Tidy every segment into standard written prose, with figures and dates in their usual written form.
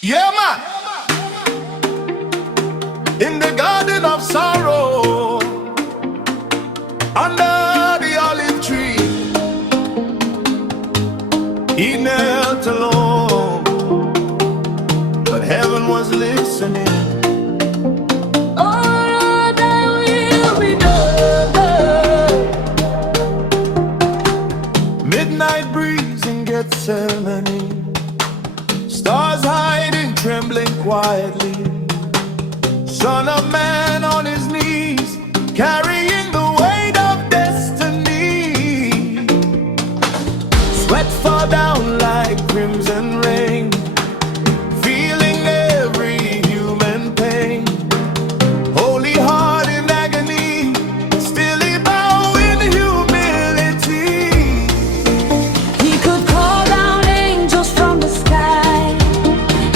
Yeah, man. In the garden of sorrow, under the olive tree, he knelt alone, but heaven was listening. Oh Lord, thy will be done. Midnight breeze in Gethsemane, stars hiding, trembling quietly. Son of man on his knees, carrying the weight of destiny. Sweat fall down like crimson rain, feeling every human pain. Holy heart in agony, still he bow in humility. He could call down angels from the sky.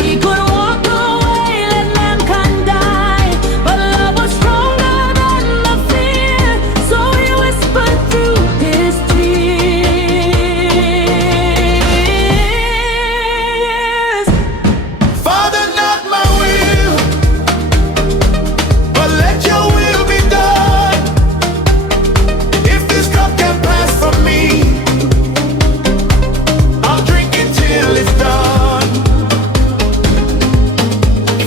He could walk away, let mankind die. But love was stronger than the fear, so he whispered through his tears. Father, not my will, but let your will be done. If this cup can pass from me, I'll drink it till it's done.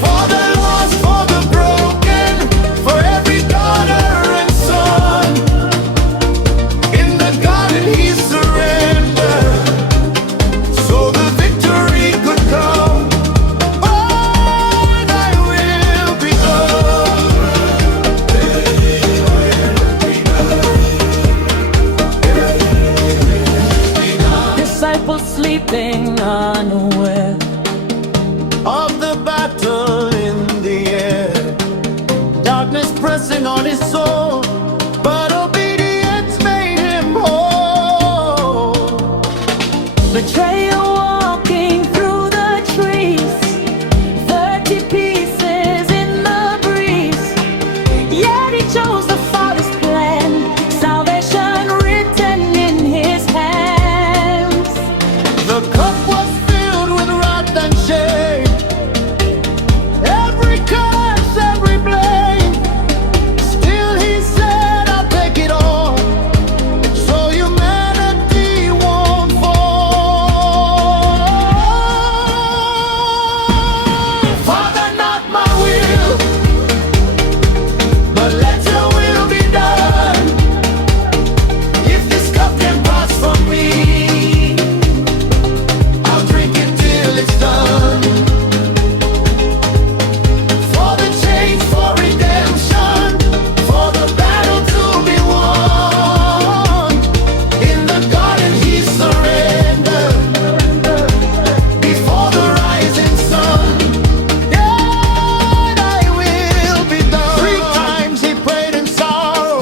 For the lost, for the broken, for every daughter and son. In the garden he surrendered, so the victory could come. Oh, thy will be done. Disciples sleeping unaware Of the battle in the air, darkness pressing on his soul, but obedience made him whole. betrayal, walking through the trees, 30 pieces in the breeze. Yet he chose the Father's plan, salvation written in his hands. The cup was filled with wrath and shame, every curse, every blame. Still he said, I'll take it all, so humanity won't fall. Father, not my will, but let your will be done. If this cup can pass from me, I'll drink it till it's done. For the change, for redemption, for the battle to be won. In the garden he surrendered, before the rising sun. Yeah, thy will be done. 3 times he prayed in sorrow,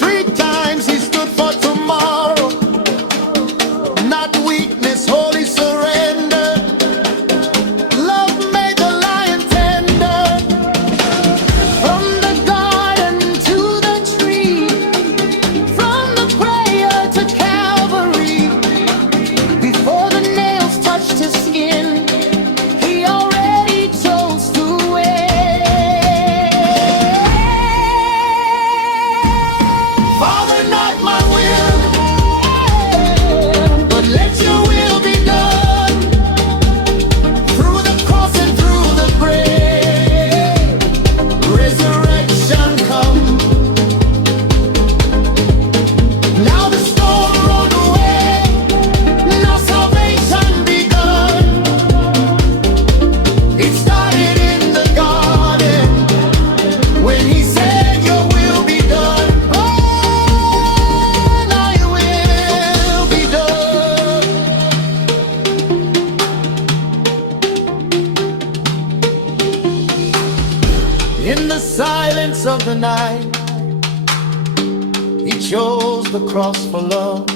3 times he stood for tomorrow. Not weakness, holy surrender. Love made the lion tender. From the garden to the tree, from the prayer to Calvary. Before the nails touched his skin, he already chose to win. Father, not my will, but let your will be done. Through the cross and through the grave, resurrection come. Now the storm rolled away, now salvation begun. It started in the garden, when he said, your will be done. Oh, thy will be done. In the silence of the night, he chose the cross for love.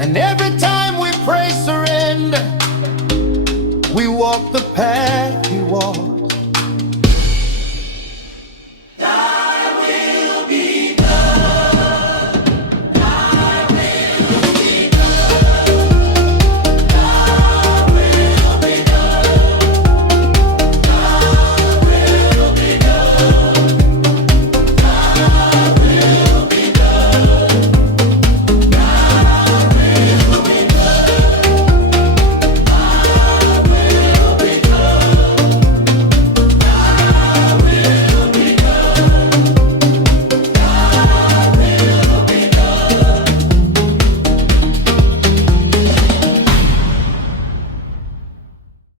And every time